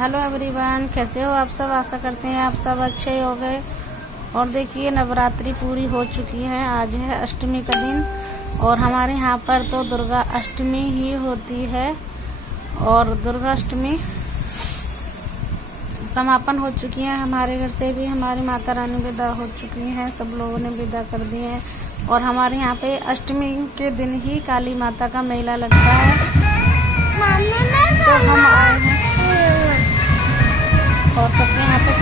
Hello everyone, कैसे हो आप सब। आशा करते हैं आप सब अच्छे हो गए। और देखिए नवरात्रि पूरी हो चुकी है। आज है अष्टमी का दिन और हमारे यहाँ पर तो दुर्गा अष्टमी ही होती है। और दुर्गा अष्टमी समापन हो चुकी है। हमारे घर से भी हमारी माता रानी विदा हो चुकी हैं। सब लोगों ने विदा कर दिए हैं। और हमारे यहाँ पे अष्टमी के दिन ही काली माता का मेला लगता है। तो हम आए हैं और सबके यहाँ पे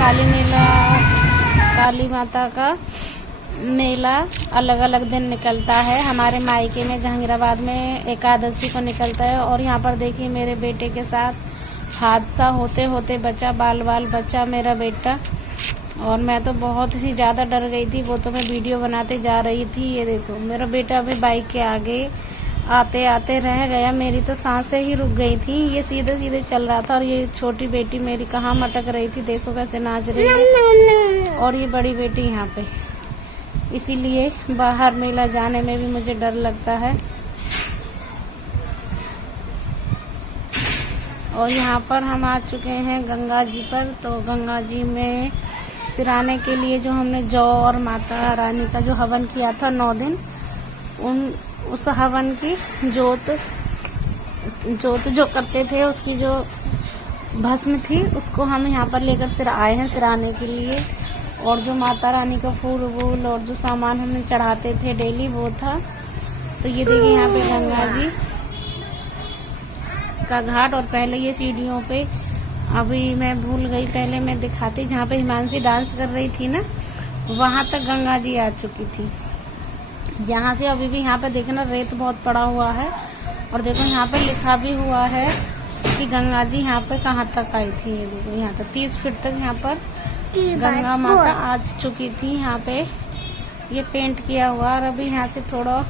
काली माता का मेला अलग अलग दिन निकलता है। हमारे मायके में जहांगीराबाद में एकादशी को निकलता है। और यहाँ पर देखिए मेरे बेटे के साथ हादसा होते होते बचा, बाल बच्चा मेरा बेटा। और मैं तो बहुत ही ज़्यादा डर गई थी। वो तो मैं वीडियो बनाते जा रही थी। ये देखो मेरा बेटा अभी बाइक के आगे आते आते रह गया। मेरी तो सांसें ही रुक गई थी। ये सीधे सीधे चल रहा था और ये छोटी बेटी मेरी कहाँ मटक रही थी। देखो कैसे नाच रही है। और ये बड़ी बेटी यहाँ पे। इसीलिए बाहर मेला जाने में भी मुझे डर लगता है। और यहाँ पर हम आ चुके हैं गंगा जी पर। तो गंगा जी में सिराने के लिए जो हमने जौ और माता रानी का जो हवन किया था 9 दिन, उस हवन की जोत जो करते थे उसकी जो भस्म थी उसको हम यहाँ पर लेकर आए हैं सिराने के लिए। और जो माता रानी का फूल वूल और जो सामान हमने चढ़ाते थे डेली वो था। तो ये देखिए यहाँ पे गंगा जी का घाट। और पहले ये सीढ़ियों पे, अभी मैं भूल गई, पहले मैं दिखाती, जहाँ पे हिमांशी डांस कर रही थी ना, वहां तक गंगा जी आ चुकी थी। यहाँ से अभी भी यहाँ पे देखना रेत बहुत पड़ा हुआ है। और देखो यहाँ पे लिखा भी हुआ है कि गंगा जी यहाँ पे कहाँ तक आई थी। ये देखो यहाँ तक 30 फीट तक यहाँ पर गंगा माता आ चुकी थी। यहाँ पे ये पेंट किया हुआ। और अभी यहाँ से थोड़ा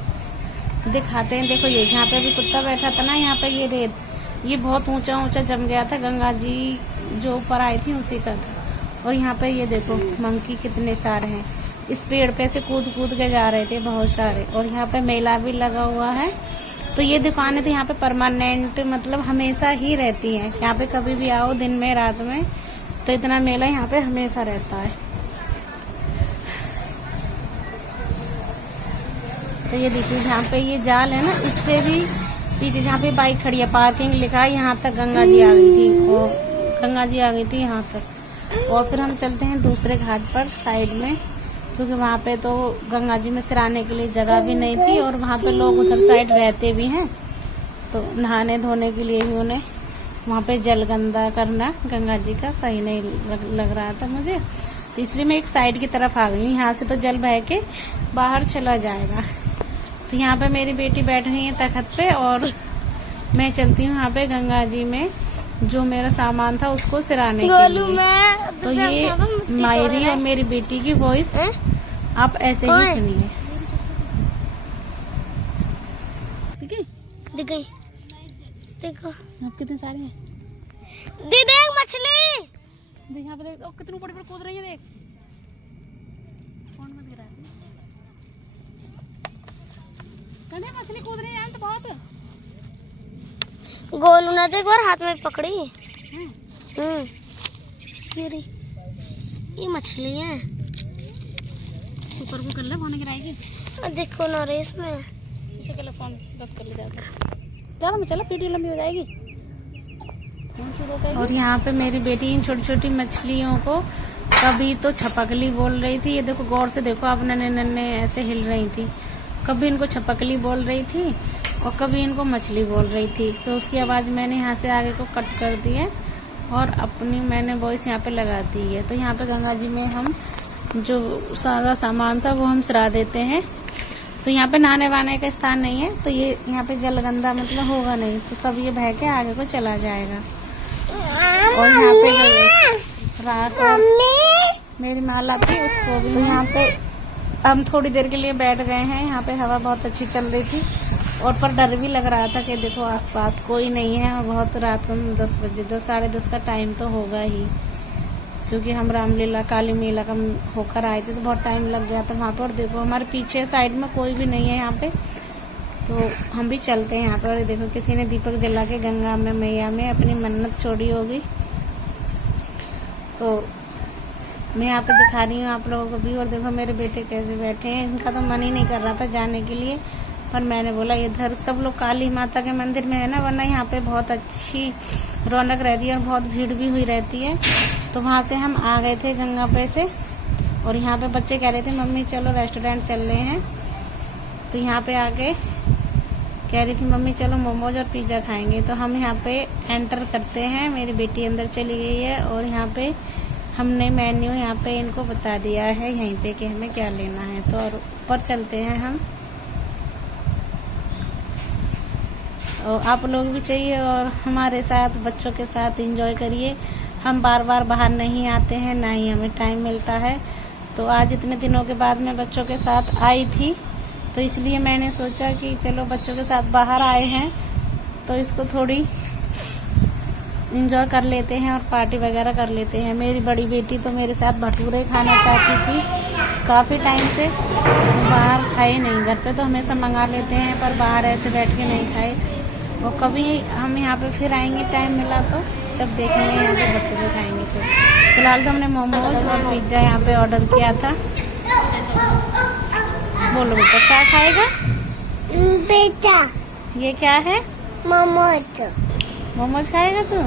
दिखाते हैं। देखो ये जहाँ पे अभी कुत्ता बैठा था ना, यहाँ पे ये रेत, ये बहुत ऊंचा ऊंचा जम गया था। गंगा जी जो ऊपर आई थी उसी का था। और यहाँ पे ये देखो मंकी कितने सारे हैं। इस पेड़ पे से कूद के जा रहे थे बहुत सारे। और यहाँ पे मेला भी लगा हुआ है। तो ये दुकानें तो यहाँ पे परमानेंट, मतलब हमेशा ही रहती हैं। यहाँ पे कभी भी आओ, दिन में रात में, तो इतना मेला यहाँ पे हमेशा रहता है। तो ये देखिए जहाँ पे ये जाल है ना, इससे भी पीछे जहाँ पे बाइक खड़ी है, पार्किंग लिखा है, यहाँ तक गंगा जी आ गई थी। और गंगा जी आ गई थी यहाँ तक। और फिर हम चलते हैं दूसरे घाट पर साइड में, क्योंकि वहाँ पे तो गंगा जी में सिराने के लिए जगह भी नहीं थी। और वहाँ पे लोग उधर साइड रहते भी हैं, तो नहाने धोने के लिए भी उन्हें वहाँ पे जल गंदा करना गंगा जी का सही नहीं लग रहा था मुझे। तो इसलिए मैं एक साइड की तरफ आ गई। यहाँ से तो जल बह के बाहर चला जाएगा। तो यहाँ पे मेरी बेटी बैठ गई है तख्त पे और मैं चलती हूँ यहाँ पे गंगा जी में जो मेरा सामान था उसको सिराने के लिए। तो ये मायरी और मेरी बेटी की वॉइस आप ऐसे ही सुनिए। दिख गई, देखो आप कितने सारे हैं। दीदी एक मछली देख यहाँ पे, देख कितनी ऊपर पर कूद रही है। देख फोन में दिख रहा है, मछली कूद रही है तो बहुत। गोलू ने तो एक बार हाथ में पकड़ी। ये मछली है। ऊपर को कर ले, फोन गिराएगी। देखो ना रेस में इसे कर ले, फोन बंद कर ले जाकर। चलो मैं चला, वीडियो लंबी हो जाएगी। और यहाँ पे मेरी बेटी इन छोटी छोटी मछलियों को कभी तो छपकली बोल रही थी। ये देखो गौर से देखो, आप नन्हे ऐसे हिल रही थी। कभी इनको छपकली बोल रही थी और कभी इनको मछली बोल रही थी। तो उसकी आवाज़ मैंने यहाँ से आगे को कट कर दी है और अपनी मैंने वॉइस यहाँ पे लगा दी है। तो यहाँ पे गंगा जी में हम जो सारा सामान था वो हम सिरा देते हैं। तो यहाँ पे नहाने वाने का स्थान नहीं है, तो ये यहाँ पे जल गंदा मतलब होगा नहीं, तो सब ये बह के आगे को चला जाएगा। और यहाँ पे रात मेरी माला थी उसको भी, तो यहाँ पे हम थोड़ी देर के लिए बैठ गए हैं। यहाँ पे हवा बहुत अच्छी चल रही थी और पर डर भी लग रहा था कि देखो आसपास कोई नहीं है। और बहुत रात को 10 बजे, 10 साढ़े 10 का टाइम तो होगा ही, क्योंकि हम रामलीला काली मेला का होकर आए थे तो बहुत टाइम लग गया था वहाँ पर। देखो हमारे पीछे साइड में कोई भी नहीं है यहाँ पे, तो हम भी चलते हैं यहाँ पर। देखो किसी ने दीपक जला के गंगा में मैया में अपनी मन्नत छोड़ी होगी। तो मैं यहाँ पे दिखा रही हूँ आप लोगों को भी। और देखो मेरे बेटे कैसे बैठे हैं, इनका तो मन ही नहीं कर रहा था जाने के लिए, पर मैंने बोला इधर सब लोग काली माता के मंदिर में है ना, वरना यहाँ पे बहुत अच्छी रौनक रहती है और बहुत भीड़ भी हुई रहती है। तो वहाँ से हम आ गए थे गंगा पे से, और यहाँ पे बच्चे कह रहे थे मम्मी चलो रेस्टोरेंट चल रहे हैं। तो यहाँ पे आके कह रही थी मम्मी चलो मोमोज और पिज़्ज़ा खाएंगे। तो हम यहाँ पे एंटर करते हैं, मेरी बेटी अंदर चली गई है और यहाँ पे हमने मेन्यू यहाँ पे इनको बता दिया है यहीं पे कि हमें क्या लेना है। तो और ऊपर चलते हैं हम, और आप लोग भी चाहिए और हमारे साथ बच्चों के साथ एंजॉय करिए। हम बार बार बाहर नहीं आते हैं, ना ही हमें टाइम मिलता है। तो आज इतने दिनों के बाद मैं बच्चों के साथ आई थी, तो इसलिए मैंने सोचा कि चलो बच्चों के साथ बाहर आए हैं तो इसको थोड़ी एंजॉय कर लेते हैं और पार्टी वगैरह कर लेते हैं। मेरी बड़ी बेटी तो मेरे साथ भटूरे खाना चाहती थी काफ़ी टाइम से, बाहर खाए नहीं। घर पे तो हमेशा मंगा लेते हैं, पर बाहर ऐसे बैठ के नहीं खाए। और कभी हम यहाँ पे फिर आएंगे टाइम मिला तो, जब देखेंगे यहाँ पे भटूरे खाएंगे। तो फिलहाल तो हमने मोमोज और पिज़्ज़ा यहाँ पे ऑर्डर किया था। बोलो बेटा क्या खाएगा? बेटा ये क्या है? मोमोज। मोमोज खाएगा तू?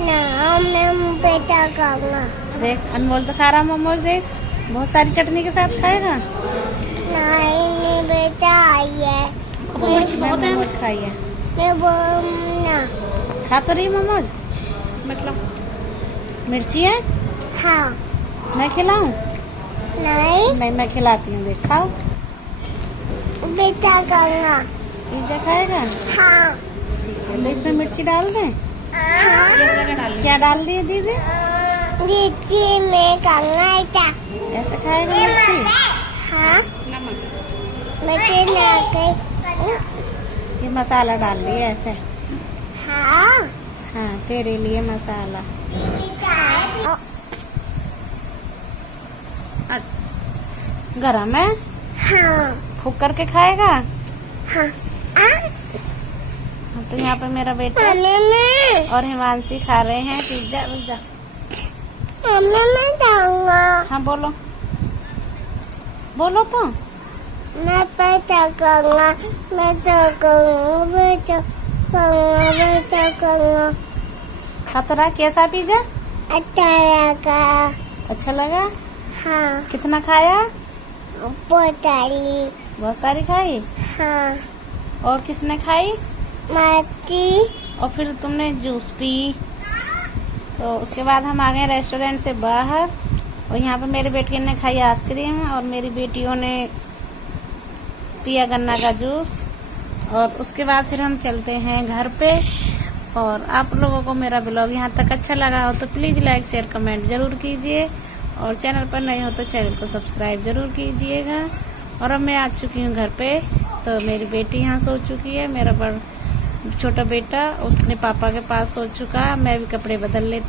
ना मैं बेटा खाऊंगा। देख अनमोल तो खा रहा मोमोज, देख बहुत सारी चटनी के साथ खाएगा। नहीं बेटा आई है, मिर्च बहुत है, मोमोज खाई है। मैं ना खा तो रही मोमोज, मतलब मिर्ची है। हाँ मैं खिलाऊं? नहीं मैं खिलाती हूँ, देख खाओ। बेटा खाऊंगा। पिज़्ज़ा खाएगा? हाँ ठीक है, तो इसमें मिर्ची डाल दें? हाँ क्या डाल रही है दीदी? मिर्ची में खाऊंगा बेटा। ऐसे खाएगा मिर्ची? हाँ मैं ना ये मसाला डाल रही है ऐसे? हाँ हाँ तेरे लिए मसाला। गरम है? हाँ फूक करके खाएगा? हाँ तो यहाँ पे मेरा बेटा और हिमांशी खा रहे हैं पिज्जा विज्जा। मैं खाऊंगा। हाँ बोलो, बोलो तो। मैं बेटा खाऊंगा, मैं तो खाऊंगा, बेटा खाऊंगा, बेटा खाऊंगा। खाता रहा? कैसा पिज्जा? अच्छा लगा। अच्छा लगा? हाँ कितना खाया? पोताली। बहुत सारी खाई? हाँ और किसने खाई? माती। और फिर तुमने जूस पी। तो उसके बाद हम आ गए रेस्टोरेंट से बाहर, और यहाँ पे मेरे बेटे ने खाई आइसक्रीम और मेरी बेटियों ने पिया गन्ना का जूस। और उसके बाद फिर हम चलते हैं घर पे। और आप लोगों को मेरा ब्लॉग यहाँ तक अच्छा लगा हो तो प्लीज़ लाइक शेयर कमेंट जरूर कीजिए, और चैनल पर नए हो तो चैनल को सब्सक्राइब जरूर कीजिएगा। और अब मैं आ चुकी हूँ घर पे, तो मेरी बेटी यहाँ सो चुकी है, मेरा छोटा बेटा उसने पापा के पास सो चुका। मैं भी कपड़े बदल लेती